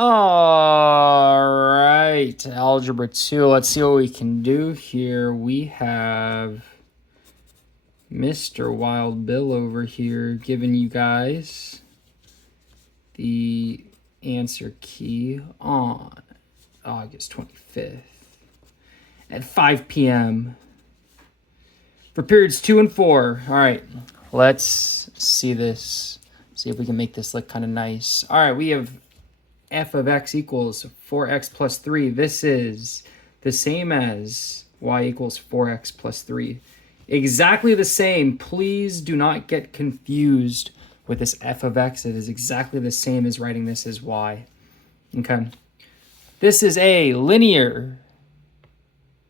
All right, Algebra 2. Let's see what we can do here. We have Mr. Wild Bill over here giving you guys the answer key on August 25th at 5 p.m. for periods 2 and 4. All right, let's see this. See if we can make this look kind of nice. All right, we have f of x equals 4x plus 3. This is the same as y equals 4x plus 3. Exactly the same. Please do not get confused with this f of x. It is exactly the same as writing this as y. Okay. This is a linear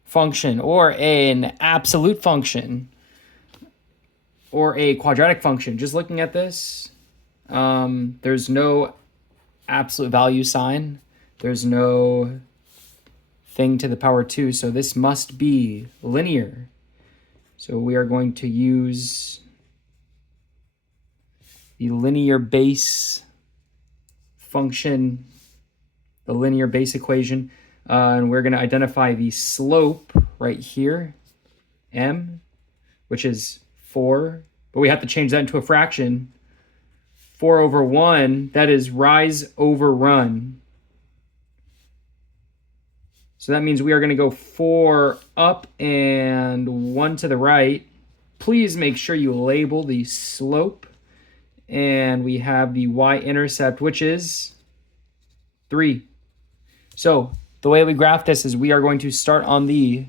function or an absolute function or a quadratic function. Just looking at this, there's no absolute value sign. There's no thing to the power 2, so this must be linear. So we are going to use the linear base function, the linear base equation, and we're going to identify the slope right here, m, which is 4, but we have to change that into a fraction. 4 over 1, that is rise over run. So that means we are going to go 4 up and 1 to the right. Please make sure you label the slope. And we have the y-intercept, which is 3. So the way we graph this is we are going to start on the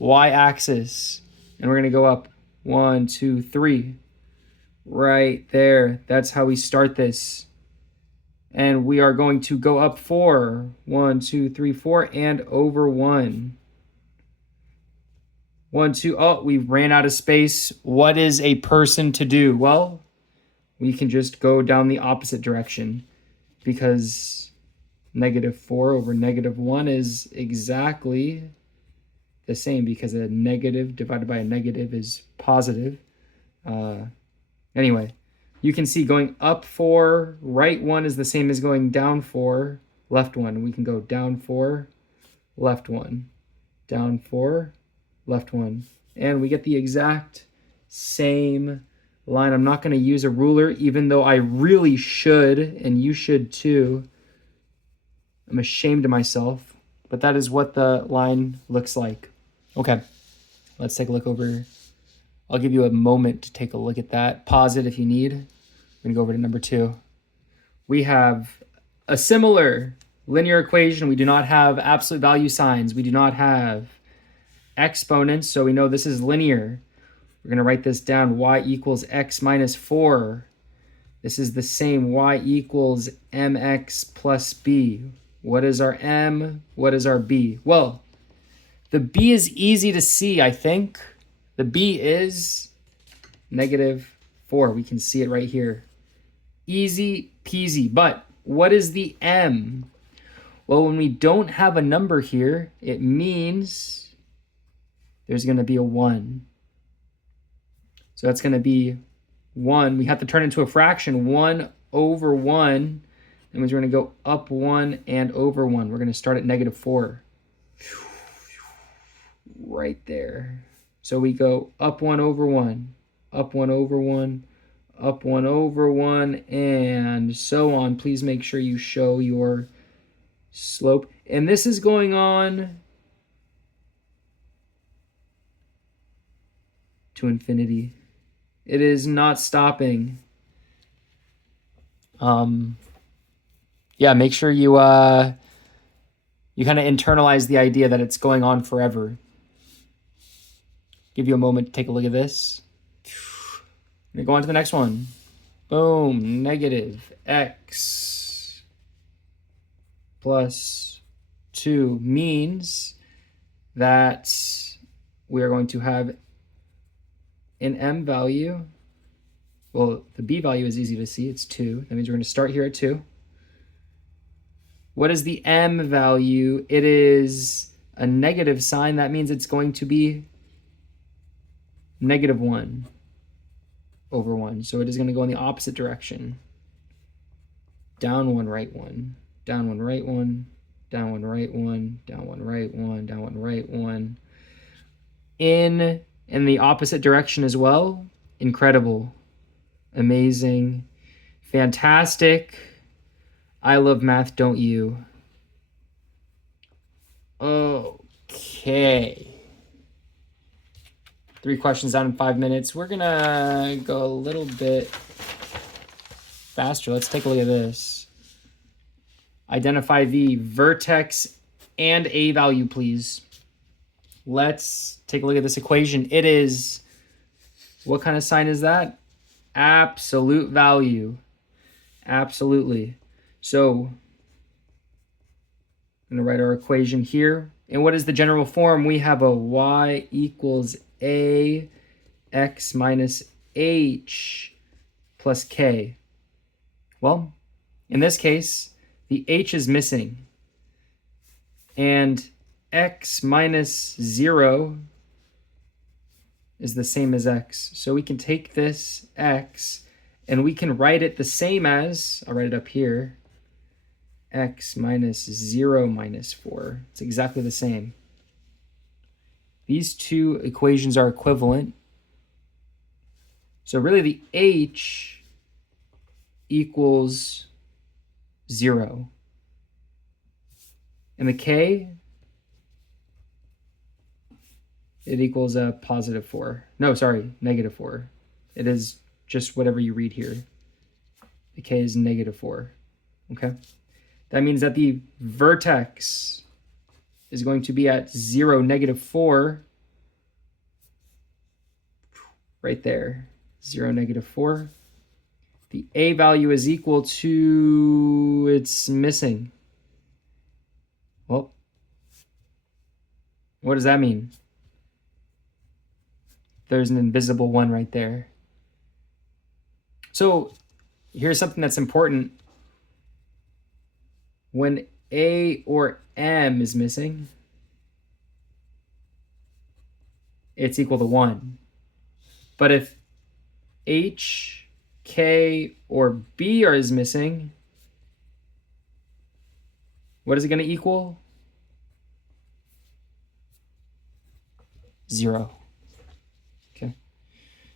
y-axis. And we're going to go up 1, 2, 3. Right there. That's how we start this. And we are going to go up 4. 1, 2, 3, 4, and over 1. 1, 2. Oh, we ran out of space. What is a person to do? Well, we can just go down the opposite direction because -4 over -1 is exactly the same because a negative divided by a negative is positive. Anyway, you can see going up 4, right 1 is the same as going down 4, left 1. We can go down 4, left 1, down 4, left 1. And we get the exact same line. I'm not going to use a ruler, even though I really should, and you should too. I'm ashamed of myself, but that is what the line looks like. Okay, let's take a look over. I'll give you a moment to take a look at that. Pause it if you need. We're going to go over to number 2. We have a similar linear equation. We do not have absolute value signs. We do not have exponents, so we know this is linear. We're going to write this down. Y equals x minus 4. This is the same. Y equals mx plus b. What is our m? What is our b? Well, the b is easy to see, I think. The b is -4. We can see it right here. Easy peasy. But what is the m? Well, when we don't have a number here, it means there's going to be a 1. So that's going to be 1. We have to turn into a fraction. 1 over 1. That means we're going to go up 1 and over 1. We're going to start at -4. Right there. So we go up 1 over 1, up 1 over 1, up 1 over 1, and so on. Please make sure you show your slope. And this is going on to infinity. It is not stopping. Yeah, make sure you you kind of internalize the idea that it's going on forever. Give you a moment to take a look at this. I'm going to go on to the next one. Boom, -x plus 2 means that we are going to have an m value. Well, the b value is easy to see. It's 2. That means we're going to start here at 2. What is the m value? It is a negative sign. That means it's going to be -1 over 1. So it is going to go in the opposite direction. Down 1, right 1. down one, right one, down one, right one, down one, right one, down one, right one. In the opposite direction as well. Incredible. Amazing. Fantastic. I love math, don't you? Okay. 3 questions down in 5 minutes. We're gonna go a little bit faster. Let's take a look at this. Identify the vertex and a value, please. Let's take a look at this equation. It is, what kind of sign is that? Absolute value. Absolutely. So I'm going to write our equation here. And what is the general form? We have a y equals a x minus h plus k. Well, in this case, the h is missing. And x minus 0 is the same as x. So we can take this x and we can write it the same as, I'll write it up here, x minus 0 minus 4. It's exactly the same. These two equations are equivalent. So really the h equals 0. And the k, it equals a positive 4. No, sorry, negative 4. It is just whatever you read here. The k is negative 4. Okay? That means that the vertex is going to be at 0, negative 4. Right there. 0, negative 4. The a value is equal to, it's missing. Well, what does that mean? There's an invisible 1 right there. So here's something that's important. When a or m is missing, it's equal to 1. But if h, k, or b is missing, what is it going to equal? 0. Okay.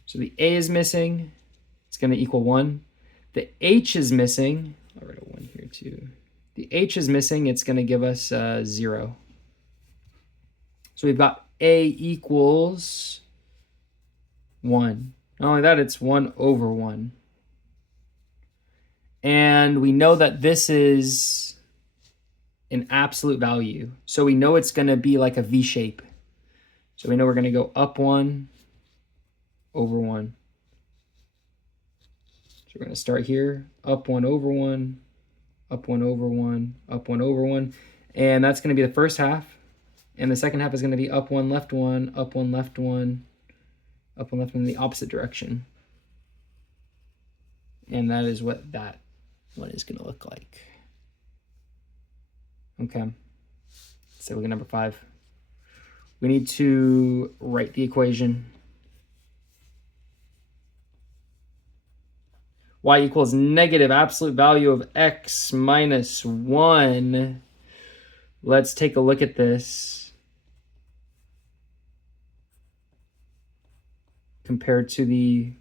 So the a is missing. It's going to equal 1. The h is missing. I'll write a 1 here too. The h is missing. It's going to give us 0. So we've got a equals 1. Not only that, it's 1 over 1. And we know that this is an absolute value. So we know it's going to be like a V shape. So we know we're going to go up 1 over 1. So we're going to start here, up 1 over 1, up 1 over 1, up 1 over 1. And that's going to be the first half. And the second half is going to be up 1, left 1, up 1, left 1, up 1, left 1 in the opposite direction. And that is what that one is going to look like. Okay. So look at number 5. We need to write the equation. Y equals negative absolute value of x minus 1. Let's take a look at this. Compared to the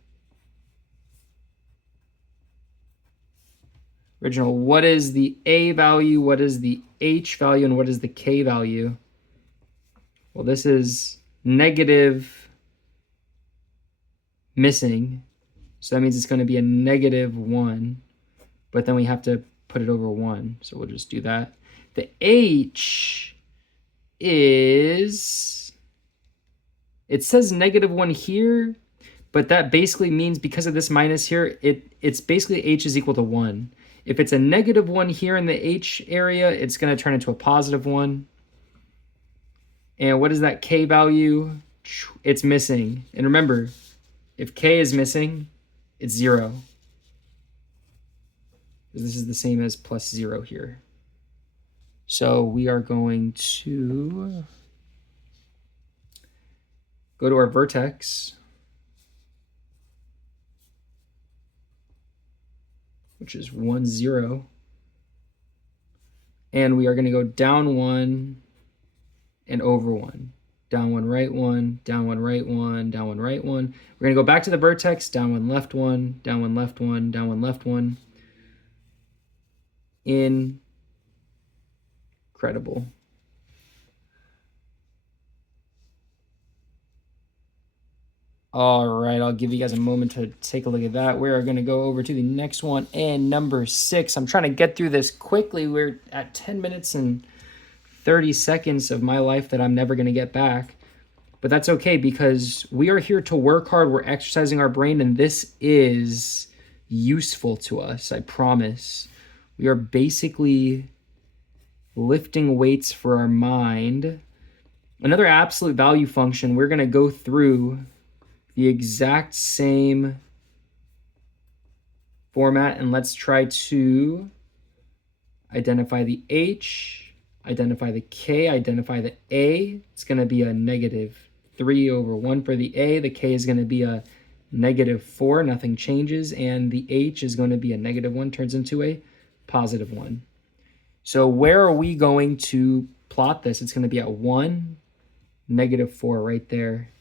original. What is the a value? What is the h value? And what is the k value? Well, this is negative missing. So that means it's going to be a negative 1. But then we have to put it over 1. So we'll just do that. The h is, it says negative 1 here, but that basically means because of this minus here, it's basically h is equal to 1. If it's a negative 1 here in the h area, it's going to turn into a positive 1. And what is that k value? It's missing. And remember, if k is missing, it's 0. This is the same as plus 0 here. So we are going to go to our vertex, which is 1, 0. And we are going to go down 1 and over 1. Down 1, right 1, down 1, right 1, down 1, right 1. We're going to go back to the vertex, down 1, left 1, down 1, left 1, down 1, left 1. Incredible. All right, I'll give you guys a moment to take a look at that. We're going to go over to the next one, and number 6. I'm trying to get through this quickly. We're at 10 minutes and 30 seconds of my life that I'm never going to get back. But that's okay, because we are here to work hard. We're exercising our brain, and this is useful to us, I promise. We are basically lifting weights for our mind. Another absolute value function, we're going to go through the exact same format, and let's try to identify the H, identify the K, identify the A. It's going to be a -3/1 for the A. The K is going to be a -4, nothing changes, and the H is going to be a -1, turns into a +1. So where are we going to plot this? It's going to be at 1, -4 right there.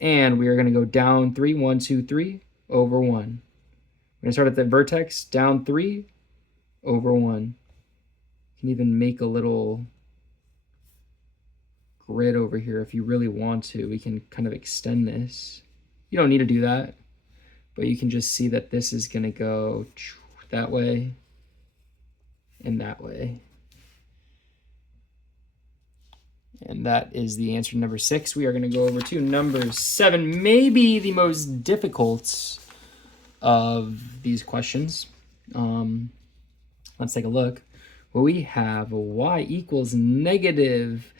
And we are going to go down 3, 1, 2, 3, over 1. We're going to start at the vertex, down 3, over 1. You can even make a little grid over here if you really want to. We can kind of extend this. You don't need to do that, but you can just see that this is going to go that way and that way. And that is the answer to number 6. We are going to go over to number 7, maybe the most difficult of these questions. Let's take a look. Well, we have y equals negative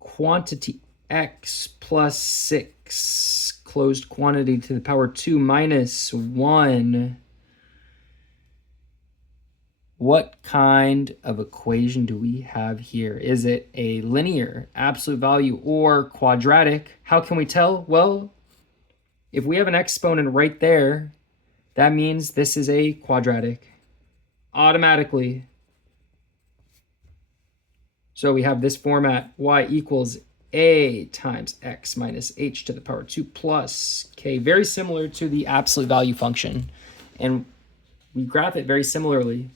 quantity x plus 6 closed quantity to the power 2 minus 1. What kind of equation do we have here? Is it a linear, absolute value, or quadratic? How can we tell? Well, if we have an exponent right there, that means this is a quadratic automatically. So we have this format, y equals a times x minus h to the power 2 plus k, very similar to the absolute value function. And we graph it very similarly.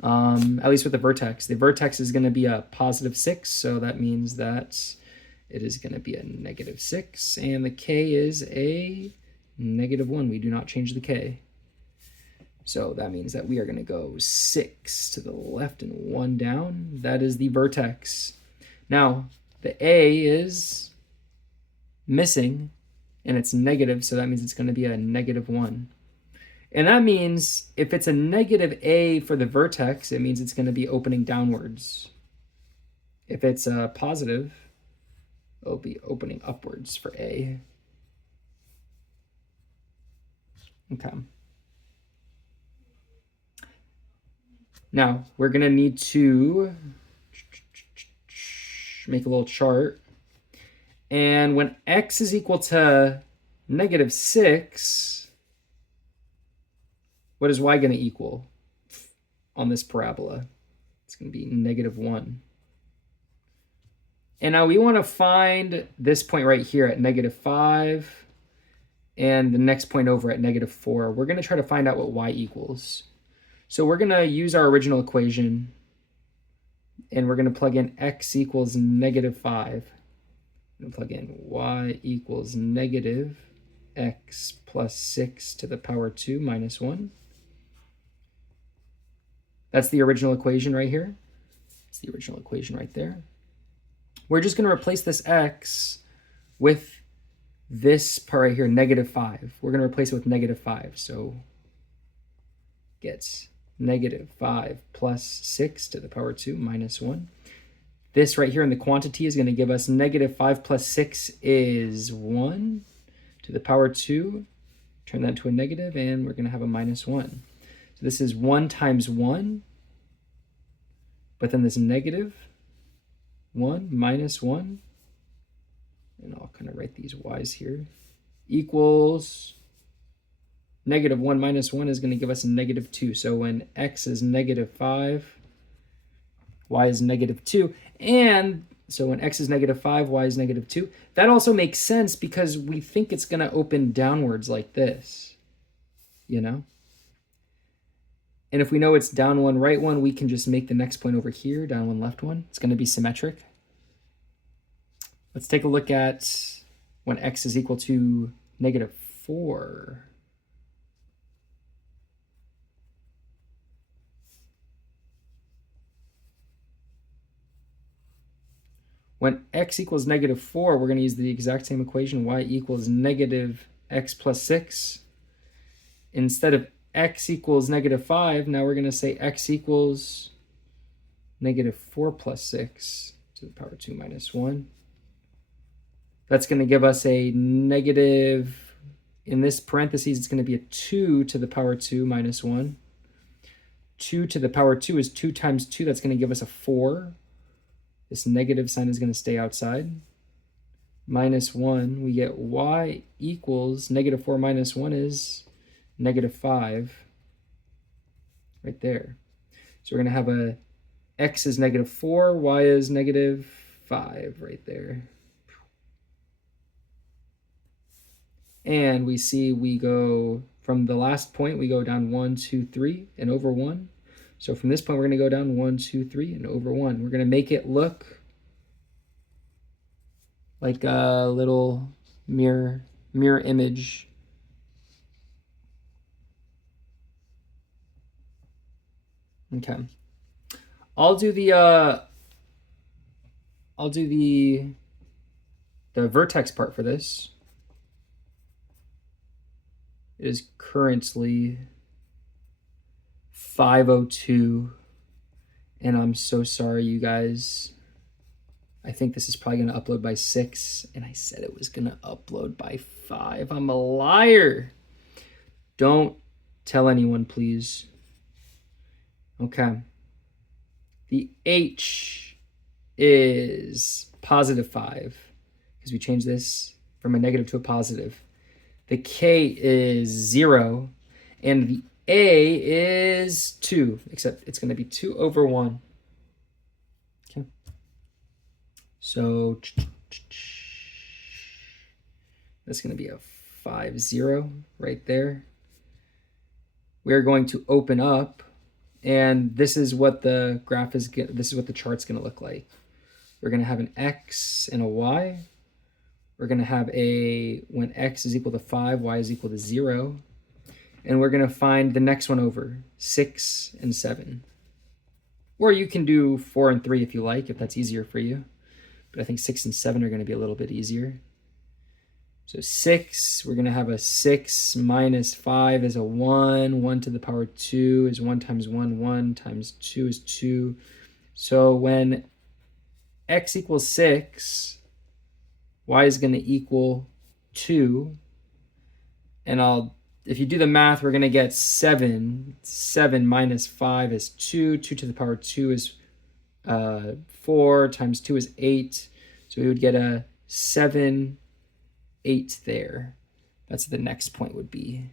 At least with the vertex. The vertex is going to be a +6, so that means that it is going to be a -6, and the k is a -1. We do not change the k. So that means that we are going to go 6 to the left and 1 down. That is the vertex. Now, the a is missing, and it's negative, so that means it's going to be a -1. And that means if it's a -a for the vertex, it means it's going to be opening downwards. If it's a positive, it'll be opening upwards for A. Okay. Now, we're going to need to make a little chart. And when x is equal to -6, what is y going to equal on this parabola? It's going to be -1. And now we want to find this point right here at -5 and the next point over at -4. We're going to try to find out what y equals. So we're going to use our original equation, and we're going to plug in x equals -5. I'm going to plug in y equals -x plus 6 to the power 2 minus 1. That's the original equation right here. It's the original equation right there. We're just going to replace this x with this part right here, -5. We're going to replace it with -5. So gets -5 plus 6 to the power 2 minus 1. This right here in the quantity is going to give us -5 plus 6 is 1 to the power 2. Turn that into a negative, and we're going to have a -1. So this is 1 times 1, but then this -1 minus 1, and I'll kind of write these y's here, equals -1 minus 1 is going to give us a -2. So when x is -5, y is negative 2. And so when x is negative 5, y is negative 2. That also makes sense because we think it's going to open downwards like this, you know? And if we know it's down 1, right 1, we can just make the next point over here, down 1, left 1. It's going to be symmetric. Let's take a look at when x is equal to negative 4. When x equals negative 4, we're going to use the exact same equation, y equals negative x plus 6. Instead of x equals negative 5, now we're going to say x equals negative 4 plus 6 to the power 2 minus 1. That's going to give us a negative, in this parentheses, it's going to be a 2 to the power 2 minus 1. 2 to the power 2 is 2 times 2. That's going to give us a 4. This negative sign is going to stay outside. Minus 1, we get y equals negative 4 minus 1 is negative 5. Right there. So we're going to have a x is negative 4, y is negative 5 right there. And we see we go from the last point, we go down 1, 2, 3, and over 1. So from this point, we're going to go down 1, 2, 3, and over 1. We're going to make it look like a little mirror image. Okay. I'll do the vertex part for this. It is currently 5:02, and I'm so sorry, you guys. I think this is probably going to upload by 6, and I said it was going to upload by 5. I'm a liar. Don't tell anyone, please. Okay. The h is positive 5, because we changed this from a negative to a positive. The k is 0, and the a is 2, except it's going to be 2 over 1. Okay. So that's going to be a 5, 0 right there. We're going to open up, and this is what the graph is. This is what the chart's going to look like. We're going to have an x and a y. We're going to have a, when x is equal to 5, y is equal to 0. And we're going to find the next one over, 6 and 7. Or you can do 4 and 3 if you like, if that's easier for you. But I think 6 and 7 are going to be a little bit easier. So 6, we're going to have a 6 minus 5 is a 1. 1 to the power 2 is 1 times 1. 1 times 2 is 2. So when x equals 6, y is going to equal 2. And if you do the math, we're going to get 7. 7 minus 5 is 2. 2 to the power 2 is 4 times 2 is 8. So we would get a 7, 8 there. That's what the next point would be.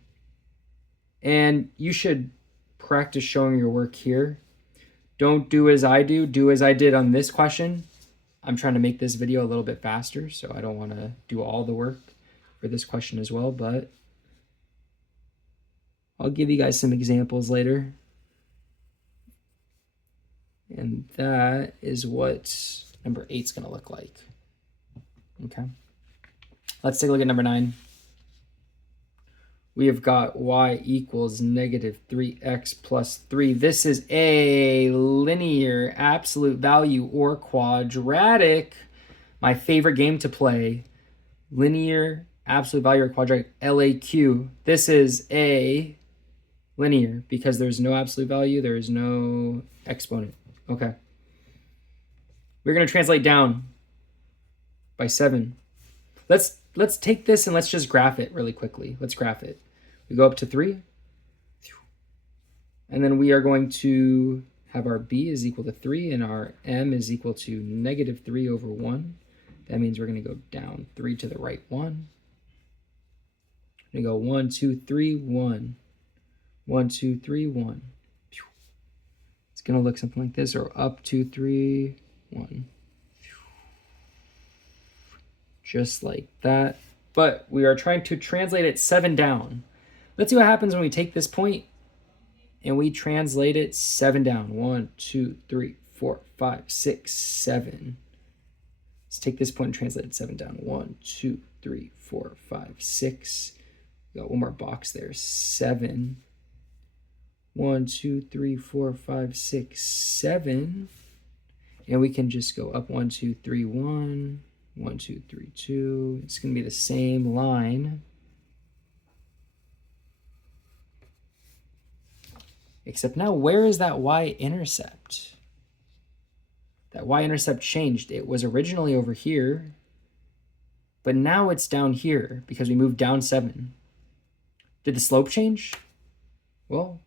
And you should practice showing your work here. Don't do as I do. Do as I did on this question. I'm trying to make this video a little bit faster, so I don't want to do all the work for this question as well, but I'll give you guys some examples later. And that is what number 8 is going to look like. Okay. Let's take a look at number 9. We have got y equals negative 3x plus 3. This is a linear absolute value or quadratic. My favorite game to play. Linear absolute value or quadratic, LAQ. This is a linear because there's no absolute value. There is no exponent. Okay. We're going to translate down by 7. Let's take this and let's just graph it really quickly. Let's graph it. We go up to 3. And then we are going to have our b is equal to 3 and our m is equal to negative 3 over 1. That means we're going to go down 3 to the right 1. We go 1, 2, 3, 1. 1, 2, 3, 1. It's going to look something like this, or up 2, 3, 1. Just like that. But we are trying to translate it 7 down. Let's see what happens when we take this point and we translate it 7 down. 1, 2, 3, 4, 5, 6, 7. Let's take this point and translate it 7 down. 1, 2, 3, 4, 5, 6. We got one more box there. 7. 1, 2, 3, 4, 5, 6, 7. And we can just go up 1, 2, 3, 1. 1, 2, 3, 2. It's going to be the same line. Except now, where is that y-intercept? That y-intercept changed. It was originally over here, but now it's down here because we moved down 7. Did the slope change? Well,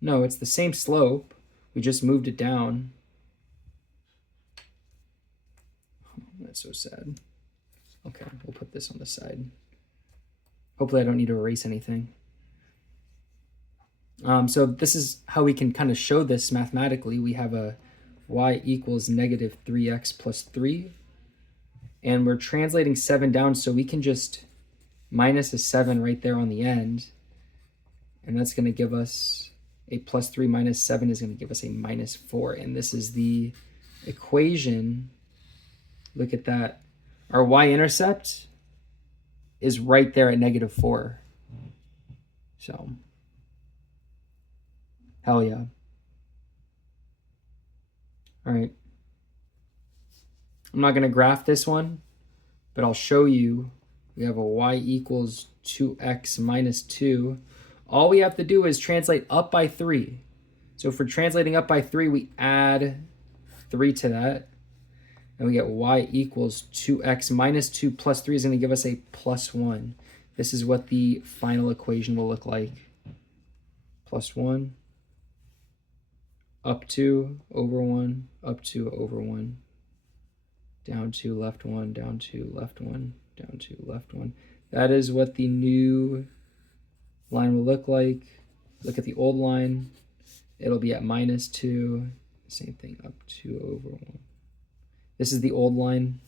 no, it's the same slope. We just moved it down. That's so sad. Okay, we'll put this on the side. Hopefully I don't need to erase anything. So this is how we can kind of show this mathematically. We have a y equals negative 3x plus 3. And we're translating 7 down, so we can just minus a 7 right there on the end. And that's going to give us a plus 3 minus 7 is going to give us a minus 4. And this is the equation. Look at that. Our y-intercept is right there at negative 4. So, hell yeah. All right. I'm not going to graph this one, but I'll show you. We have a y equals 2x minus 2. All we have to do is translate up by 3. So for translating up by 3, we add 3 to that. And we get y equals 2x minus 2 plus 3 is going to give us a plus 1. This is what the final equation will look like. Plus 1, up 2, over 1, up 2, over 1, down 2, left 1, down 2, left 1, down 2, left 1. That is what the new line will look like. Look at the old line. It'll be at minus 2. Same thing, up 2, over 1. This is the old line.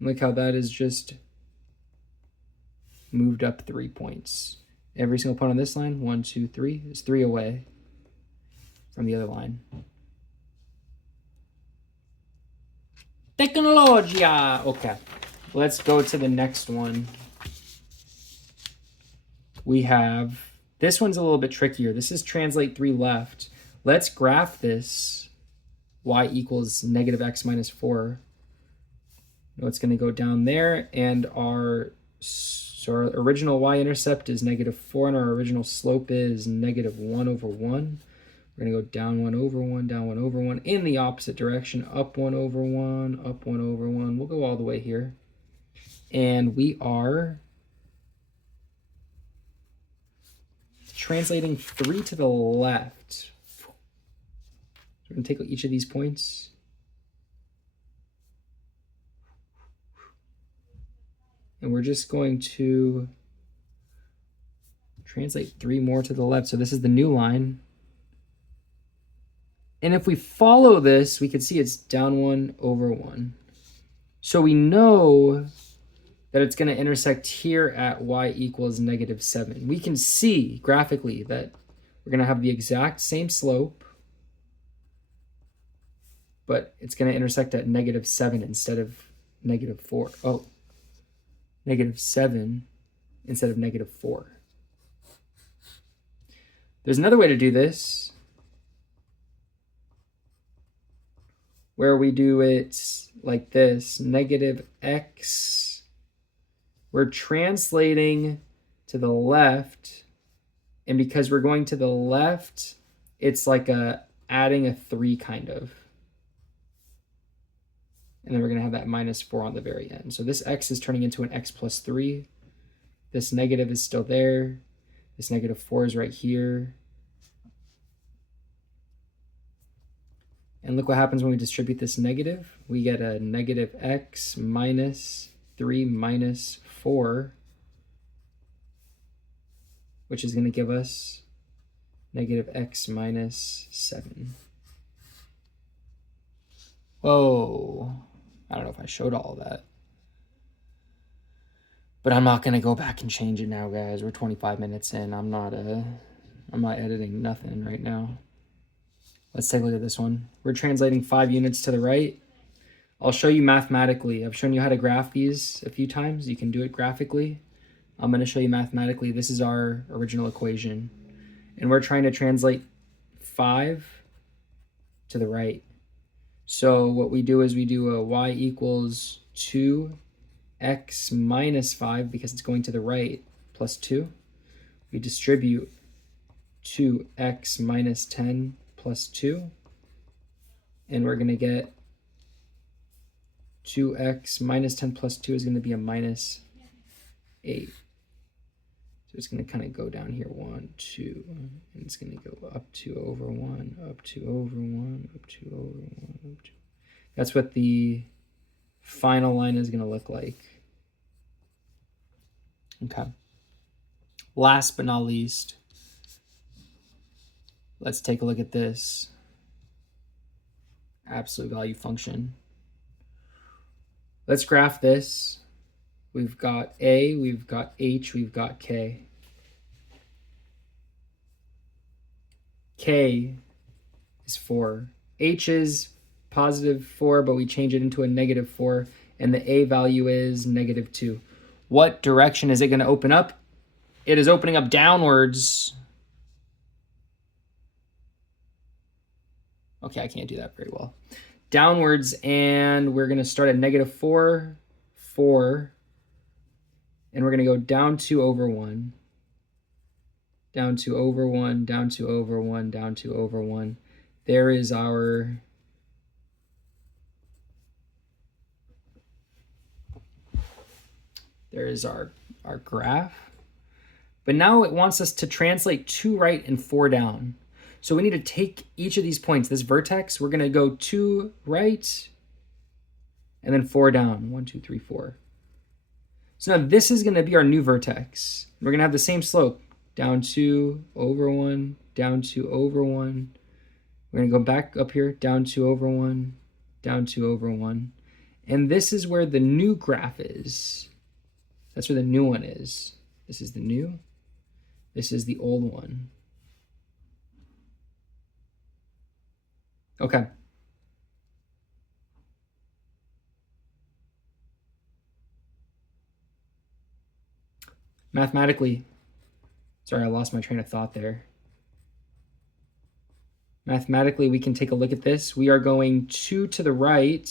Look how that is just moved up 3 points. Every single point on this line, 1, 2, 3, is 3 away from the other line. Tecnologia! Okay, let's go to the next one. We have, this one's a little bit trickier. This is translate 3 left. Let's graph this. Y equals negative x minus 4. No, it's going to go down there, and our original y-intercept is negative 4, and our original slope is negative 1 over 1. We're going to go down 1 over 1, down 1 over 1, in the opposite direction, up 1 over 1, up 1 over 1. We'll go all the way here. And we are translating 3 to the left. So we're going to take each of these points. And we're just going to translate 3 more to the left. So this is the new line. And if we follow this, we can see it's down 1 over 1. So we know that it's going to intersect here at y equals negative 7. We can see graphically that we're going to have the exact same slope, but it's going to intersect at negative 7 instead of negative 4. Oh, negative 7 instead of negative 4. There's another way to do this where we do it like this, negative x. We're translating to the left, and because we're going to the left, it's like adding a 3 kind of. And then we're going to have that minus 4 on the very end. So this x is turning into an x plus 3. This negative is still there. This negative 4 is right here. And look what happens when we distribute this negative. We get a negative x minus 3 minus 4. which is going to give us negative x minus 7. Whoa. I don't know if I showed all that. But I'm not going to go back and change it now, guys. We're 25 minutes in. I'm not editing nothing right now. Let's take a look at this one. We're translating 5 units to the right. I'll show you mathematically. I've shown you how to graph these a few times. You can do it graphically. I'm going to show you mathematically. This is our original equation. And we're trying to translate 5 to the right. So what we do is we do a y equals 2x minus 5 because it's going to the right plus 2. We distribute 2x minus 10 plus 2. And we're going to get 2x minus 10 plus 2 is going to be a minus 8. So it's going to kind of go down here, 1, 2, and it's going to go up 2 over 1, up 2 over 1, up 2 over 1, up 2. That's what the final line is going to look like. Okay. Last but not least, let's take a look at this absolute value function. Let's graph this. We've got A, we've got H, we've got K. K is 4. H is positive 4, but we change it into a negative 4, and the A value is negative 2. What direction is it going to open up? It is opening up downwards. Okay, I can't do that very well. Downwards, and we're going to start at negative 4, 4, and we're going to go down 2 over 1, down 2 over 1, down 2 over 1, down 2 over 1. There is our graph. But now it wants us to translate 2 right and 4 down. So we need to take each of these points, this vertex, we're going to go 2 right and then 4 down. 1, 2, 3, 4. So now this is going to be our new vertex. We're going to have the same slope. Down 2 over 1, down 2 over 1. We're going to go back up here, down 2 over 1, down 2 over 1. And this is where the new graph is. That's where the new one is. This is the new. This is the old one. Okay. Mathematically, sorry, I lost my train of thought there. Mathematically, we can take a look at this. We are going 2 to the right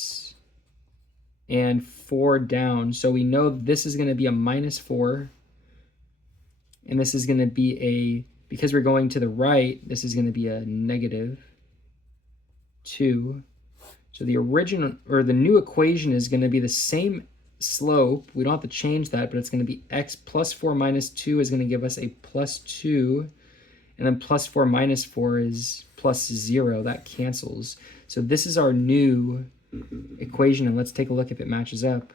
and 4 down. So we know this is going to be a minus 4. And this is going to be a, because we're going to the right, this is going to be a negative 2. So the original, or the new equation is going to be the same slope. We don't have to change that, but it's going to be x plus 4 minus 2 is going to give us a plus 2. And then plus 4 minus 4 is plus 0. That cancels. So this is our new equation, and let's take a look if it matches up.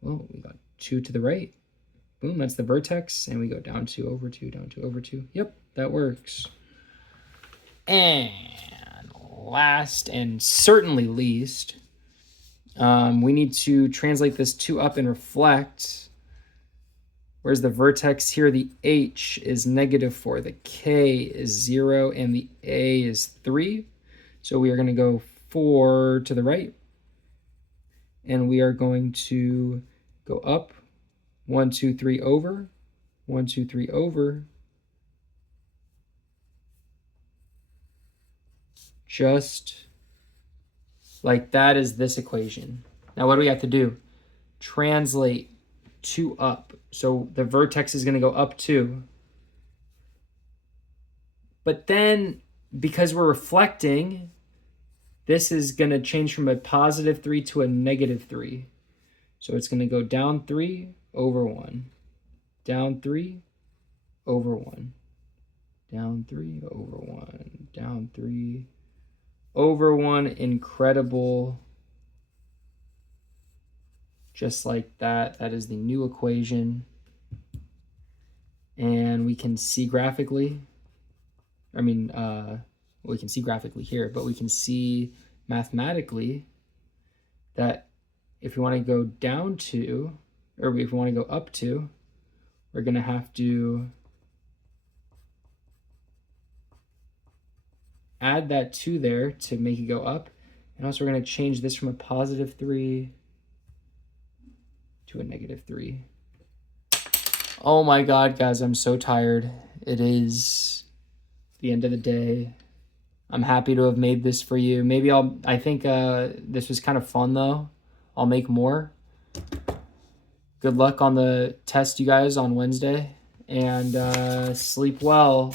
Well, we got 2 to the right. Boom, that's the vertex, and we go down 2 over 2, down 2 over 2. Yep, that works. And last and certainly least, we need to translate this 2 up and reflect. Where's the vertex here? The H is negative 4, the K is 0, and the A is 3. So we are going to go 4 to the right. And we are going to go up 1, 2, 3 over, 1, 2, 3 over. Just like that is this equation. Now what do we have to do? Translate 2 up. So the vertex is going to go up 2. But then because we're reflecting, this is going to change from a positive 3 to a negative 3. So it's going to go down 3 over 1. Down 3 over 1. Down 3 over 1. Down 3 over 1. Incredible. Just like that. That is the new equation. And we can see graphically, I mean, we can see graphically here, but we can see mathematically that if we want to go down to, or if we want to go up to, we're going to have to add that 2 there to make it go up. And also we're going to change this from a +3 to a -3. Oh my God, guys, I'm so tired. It is the end of the day. I'm happy to have made this for you. Maybe I think this was kind of fun though. I'll make more. Good luck on the test, you guys, on Wednesday. And sleep well.